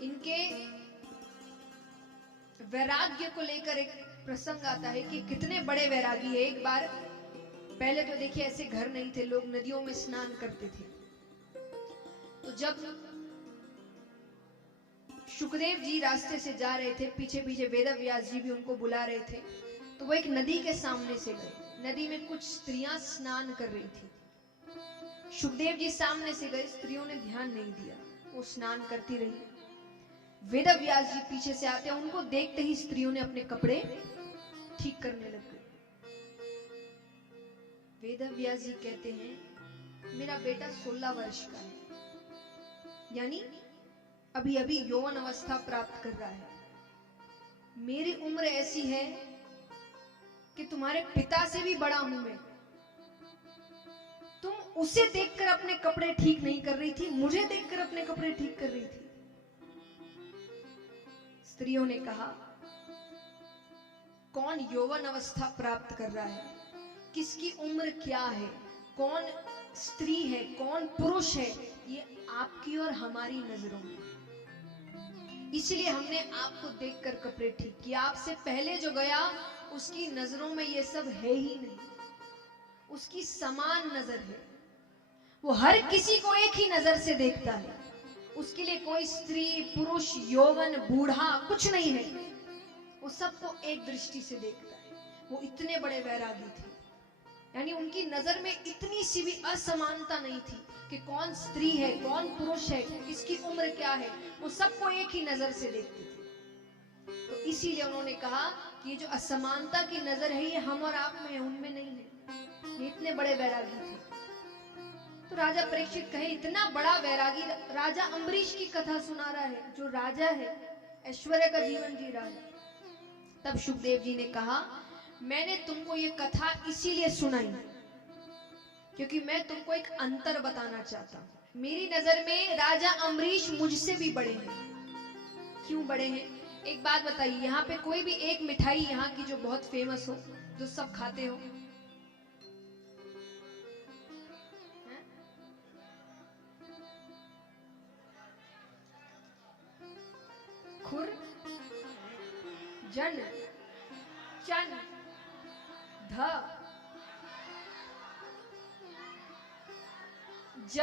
इनके वैराग्य को लेकर एक प्रसंग आता है कि कितने बड़े वैरागी है। एक बार पहले तो देखिए ऐसे घर नहीं थे, लोग नदियों में स्नान करते थे। तो जब सुखदेव जी रास्ते से जा रहे थे, पीछे पीछे वेद व्यास जी भी उनको बुला रहे थे, तो वो एक नदी के सामने से गए। नदी में कुछ स्त्रियां स्नान कर रही थी। सुखदेव जी सामने से गए, स्त्रियों ने ध्यान नहीं दिया, वो स्नान करती रही। वेद व्यास जी पीछे से आते हैं, उनको देखते ही स्त्रियों ने अपने कपड़े ठीक करने लग गए। वेद व्यास जी कहते हैं मेरा बेटा 16 वर्ष का है, यानी अभी अभी यौवन अवस्था प्राप्त कर रहा है। मेरी उम्र ऐसी है कि तुम्हारे पिता से भी बड़ा हूं मैं। तुम उसे देखकर अपने कपड़े ठीक नहीं कर रही थी, मुझे देखकर अपने कपड़े ठीक कर रही थी। स्त्रियों ने कहा कौन यौवन अवस्था प्राप्त कर रहा है, किसकी उम्र क्या है, कौन स्त्री है, कौन पुरुष है, ये आपकी और हमारी नजरों में। इसलिए हमने आपको देखकर कपड़े ठीक किए। आपसे पहले जो गया उसकी नजरों में ये सब है ही नहीं, उसकी समान नजर है। वो हर किसी को एक ही नजर से देखता है। उसके लिए कोई स्त्री पुरुष यौवन बूढ़ा कुछ नहीं है, वो सबको एक दृष्टि से देखता है। वो इतने बड़े वैरागी थे, यानी उनकी नजर में इतनी सी भी असमानता नहीं थी कि कौन स्त्री है, कौन पुरुष है, किसकी उम्र क्या है, वो सबको एक ही नजर से देखते थे। तो इसीलिए उन्होंने कहा कि ये जो असमानता की नजर है ये हम और आप में है, उनमें नहीं है। ये इतने बड़े वैरागी थे। तो राजा परीक्षित कहे इतना बड़ा वैरागी राजा अम्बरीश की कथा सुना रहा है, जो राजा है, ऐश्वर्य का जीवन जी रहा है। तब सुखदेव जी ने कहा मैंने तुमको ये कथा इसीलिए सुनाई क्योंकि मैं तुमको एक अंतर बताना चाहता हूं। मेरी नजर में राजा अम्बरीश मुझसे भी बड़े हैं। क्यों बड़े हैं? एक बात बताइए, यहाँ पे कोई भी एक मिठाई यहाँ की जो बहुत फेमस हो, जो सब खाते हो? खुर जन चन ध ज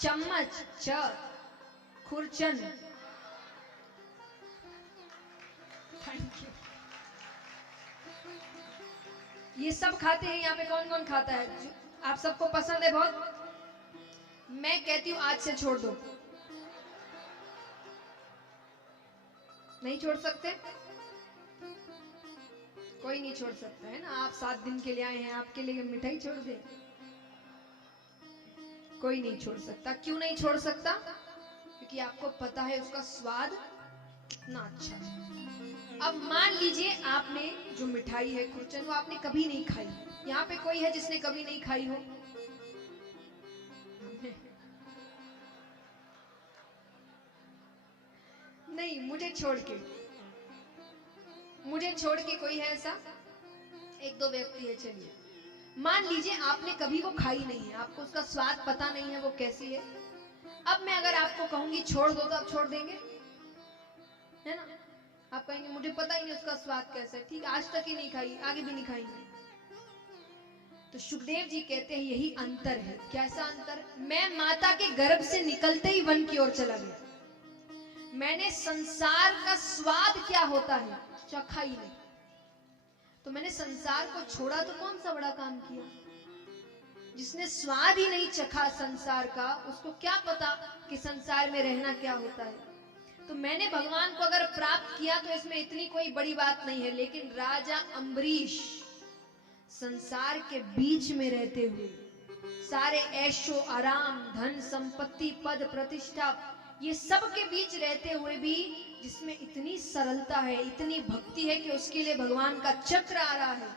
चम्मच च खुरचन। Thank you. ये सब खाते हैं यहाँ पे? कौन कौन खाता है? आप सबको पसंद है बहुत? मैं कहती हूँ आज से छोड़ दो। नहीं छोड़ सकते? कोई नहीं छोड़ सकता है ना। आप 7 दिन के लिए आए हैं, आपके लिए मिठाई छोड़ दे? कोई नहीं छोड़ सकता। क्यों नहीं छोड़ सकता? क्योंकि आपको पता है उसका स्वाद कितना अच्छा है। अब मान लीजिए आपने जो मिठाई है खुरचन, वो आपने कभी नहीं खाई। यहाँ पे कोई है जिसने कभी नहीं खाई हो? नहीं, मुझे छोड़ के कोई है ऐसा? 1-2 व्यक्ति है। चलिए मान लीजिए आपने कभी वो खाई नहीं है, आपको उसका स्वाद पता नहीं है वो कैसी है। अब मैं अगर आपको कहूंगी छोड़ दो, तो आप छोड़ देंगे? है ना? आप कहेंगे मुझे पता ही नहीं उसका स्वाद कैसा है, ठीक, आज तक ही नहीं खाई, आगे भी नहीं खाएंगे। तो सुखदेव जी कहते हैं यही अंतर है। कैसा अंतर? मैं माता के गर्भ से निकलते ही वन की ओर चला गया। मैंने संसार का स्वाद क्या होता है चखा ही नहीं। तो मैंने संसार को छोड़ा तो कौन सा बड़ा काम किया? जिसने स्वाद ही नहीं चखा संसार का, उसको क्या पता कि संसार में रहना क्या होता है। तो मैंने भगवान को अगर प्राप्त किया तो इसमें इतनी कोई बड़ी बात नहीं है। लेकिन राजा अम्बरीश संसार के बीच में रहते हुए, सारे ऐशो आराम, धन संपत्ति, पद प्रतिष्ठा, ये सब के बीच रहते हुए भी जिसमें इतनी सरलता है, इतनी भक्ति है कि उसके लिए भगवान का चक्र आ रहा है,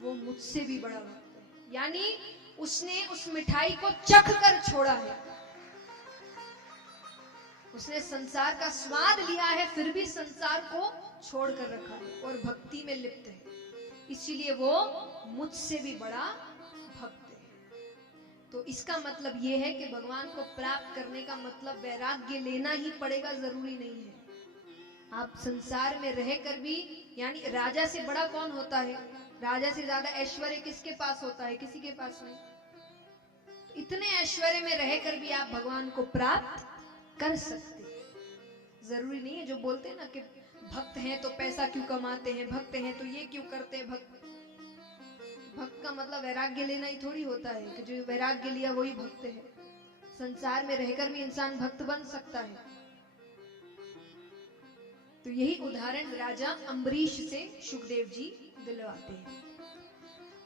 वो मुझसे भी बड़ा भक्त है। यानी उसने उस मिठाई को चख कर छोड़ा है। उसने संसार का स्वाद लिया है, फिर भी संसार को छोड़ कर रखा है और भक्ति में लिप्त है। इसीलिए वो मुझसे भी बड़ा भक्त है। तो तो इसका मतलब ये है कि भगवान को प्राप्त करने का मतलब वैराग्य लेना ही पड़ेगा, जरूरी नहीं है। आप संसार में रहकर भी, यानी राजा से बड़ा कौन होता है? राजा से ज्यादा ऐश्वर्य किसके पास होता है? किसी के पास नहीं। तो इतने ऐश्वर्य में रहकर भी आप भगवान को प्राप्त कर सकते हैं। जरूरी नहीं है जो बोलते हैं ना कि भक्त हैं तो पैसा क्यों कमाते हैं, भक्त हैं तो ये क्यों करते हैं। भक्त का मतलब वैराग्य लेना ही थोड़ी होता है कि जो वैराग्य लिया वही भक्त है। संसार में रहकर भी इंसान भक्त बन सकता है। तो यही उदाहरण राजा अम्बरीश से सुखदेव जी दिलवाते हैं।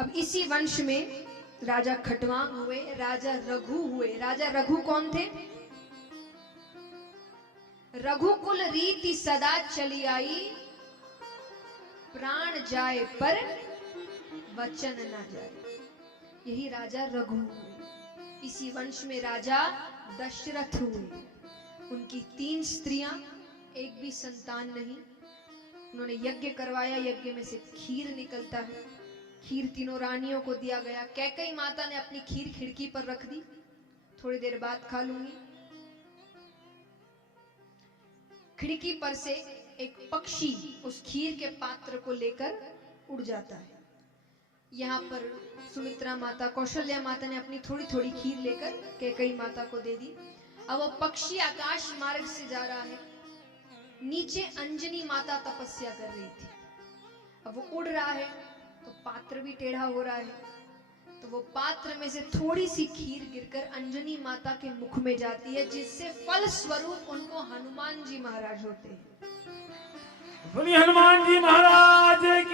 अब इसी वंश में राजा खटवांग हुए, राजा रघु हुए। राजा रघु कौन थे? रघुकुल रीति सदा चली आई, प्राण जाए पर वचन न जाए। यही राजा रघु हुए। इसी वंश में राजा दशरथ हुए। उनकी 3 स्त्रियां, एक भी संतान नहीं। उन्होंने यज्ञ करवाया, यज्ञ में से खीर निकलता है। खीर तीनों रानियों को दिया गया। कैकेयी माता ने अपनी खीर खिड़की पर रख दी, थोड़ी देर बाद खा लूंगी। खिड़की पर से एक पक्षी उस खीर के पात्र को लेकर उड़ जाता है। यहाँ पर सुमित्रा माता, कौशल्या माता ने अपनी थोड़ी थोड़ी खीर लेकर कैकेयी माता को दे दी। अब वो पक्षी आकाश मार्ग से जा रहा है। नीचे अंजनी माता तपस्या कर रही थी। अब वो उड़ रहा है तो पात्र भी टेढ़ा हो रहा है। तो वो पात्र में से थोड़ी सी खीर गिरकर अंजनी माता के मुख में जाती है, जिससे फल स्वरूप उनको हनुमान जी महाराज होते हैं। हनुमान जी महाराज की